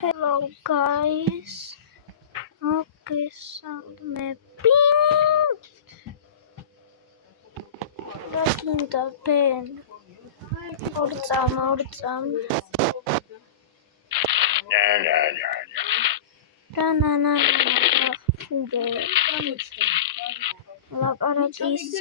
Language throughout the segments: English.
Hello guys, okay, me ping the pen. Ortsam. Na. Laboratories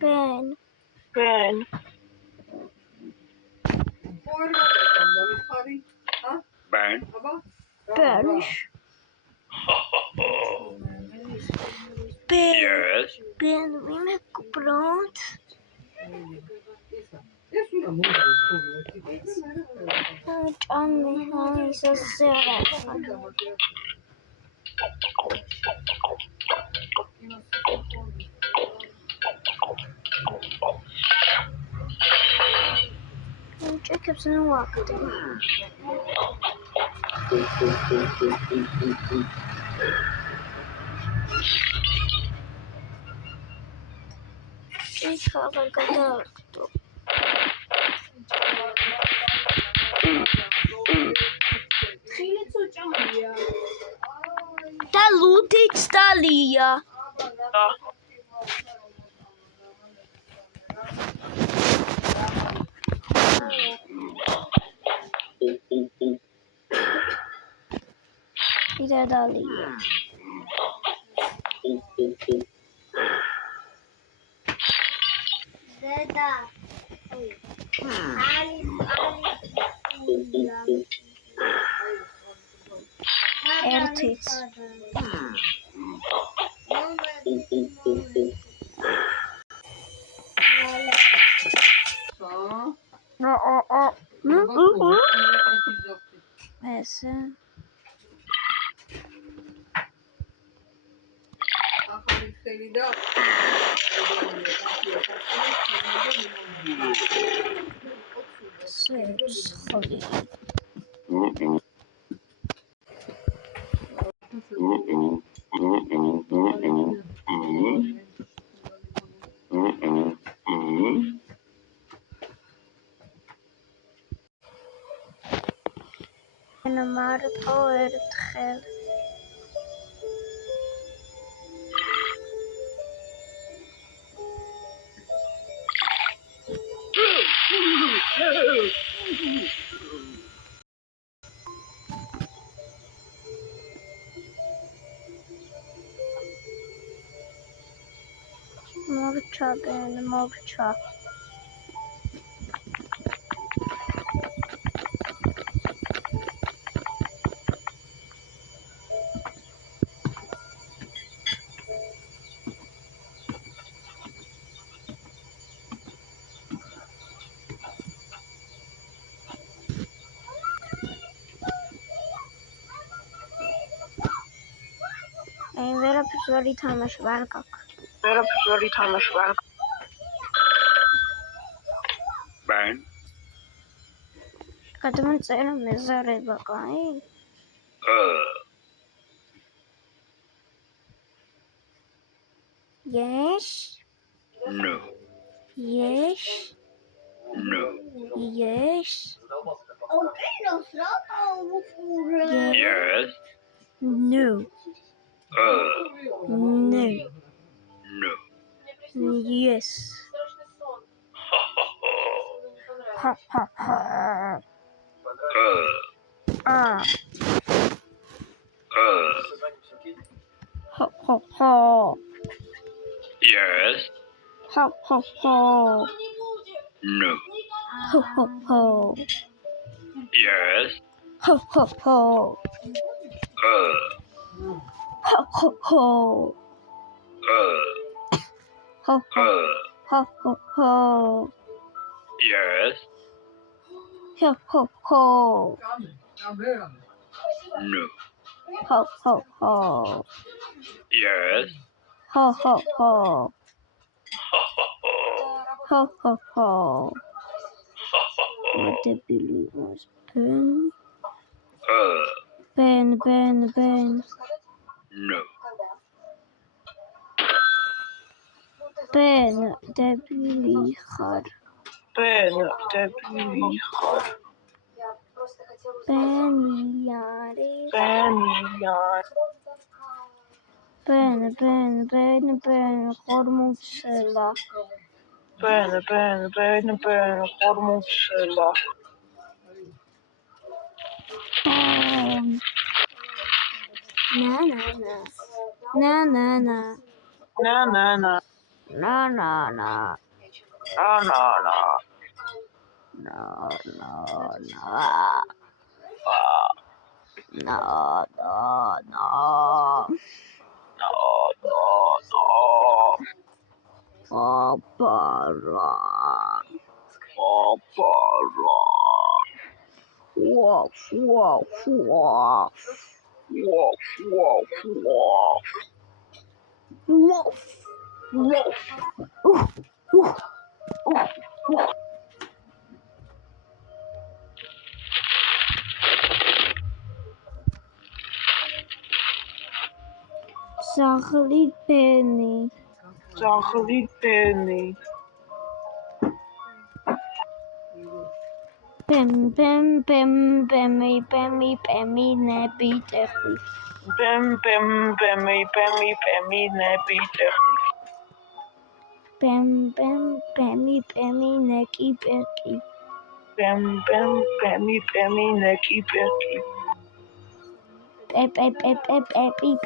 Ben. Yes. Ben, vem pronto. Check up some walk. Ich habe gedacht. Da lootet Stalia. Wieder Dalia. Ertits. Essa. Maar power gel. Morcha. ვერაფერს ვერ ითამაშე, არ გაქვს. Ben. გადმოწერა მეზარება, კაი? Yes. No. Yes. No. Yes. Yes. No. No. No. Yes. Ha ha ha. Ho ho ho. Yes. Ho ho ho. No. Ho ho ho. Yes. Ho ho ho. Ho ho ho. Ho ho ho ho. Yes. Ho ho ho. No. Ho ho ho. Yes. Ho ho ho. Ho ho ho. What the billy was Ben. No. Ben debili xar. Ben debili xar. Beni yaris. Ben xormutsela. Ben xormutsela. Opera. Wolf. Sahli Penny. Pem nebitexi. Pem nekipeki.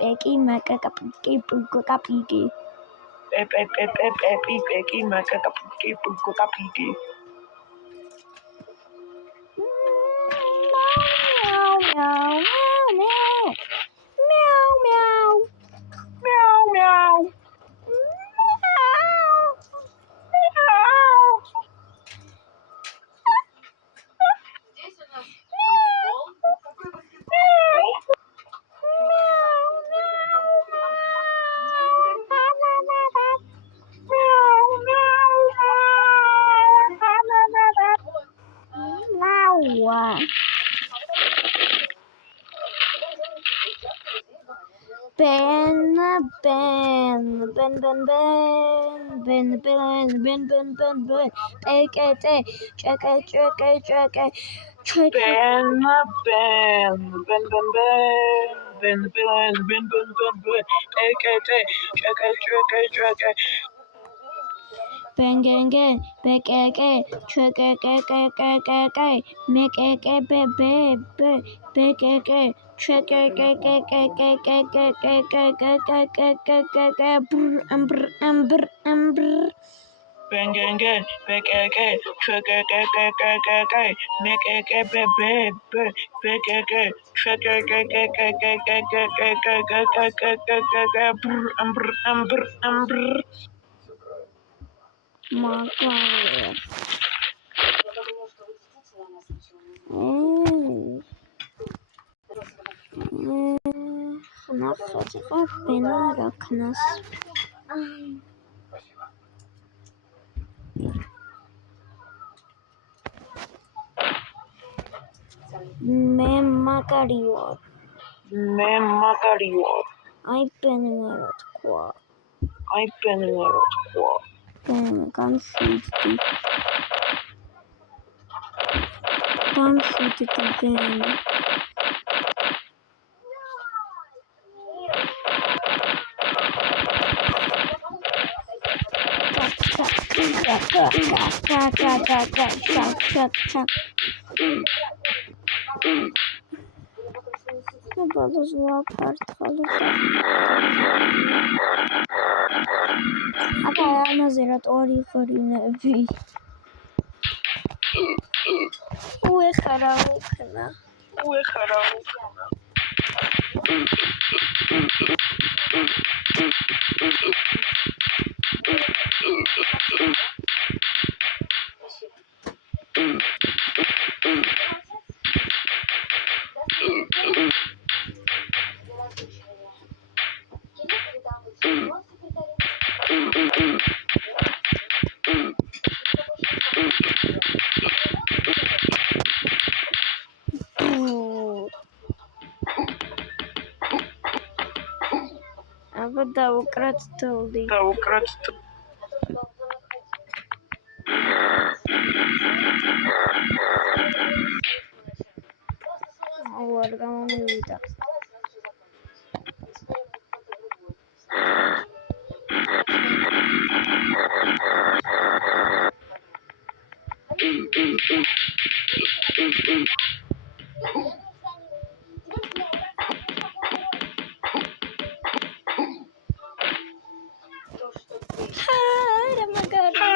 Peki makakapiki. Bengengen, bekeke, chekeke, mekeke, bekeke, chekeke, Bengengen, bekeke, chekeke, mekeke, bekeke, Magaya. Nafazıqa bina raknas. Me magarior. Ai penimero თქვა. Განშვიდდი ბენ. Balls apart. Აბა ამაზე რა ტორი ხორინები. უეხარა უკნა. Აბა დაუკრათ თოვლი. არ გამომივიდა. რა მაგარი.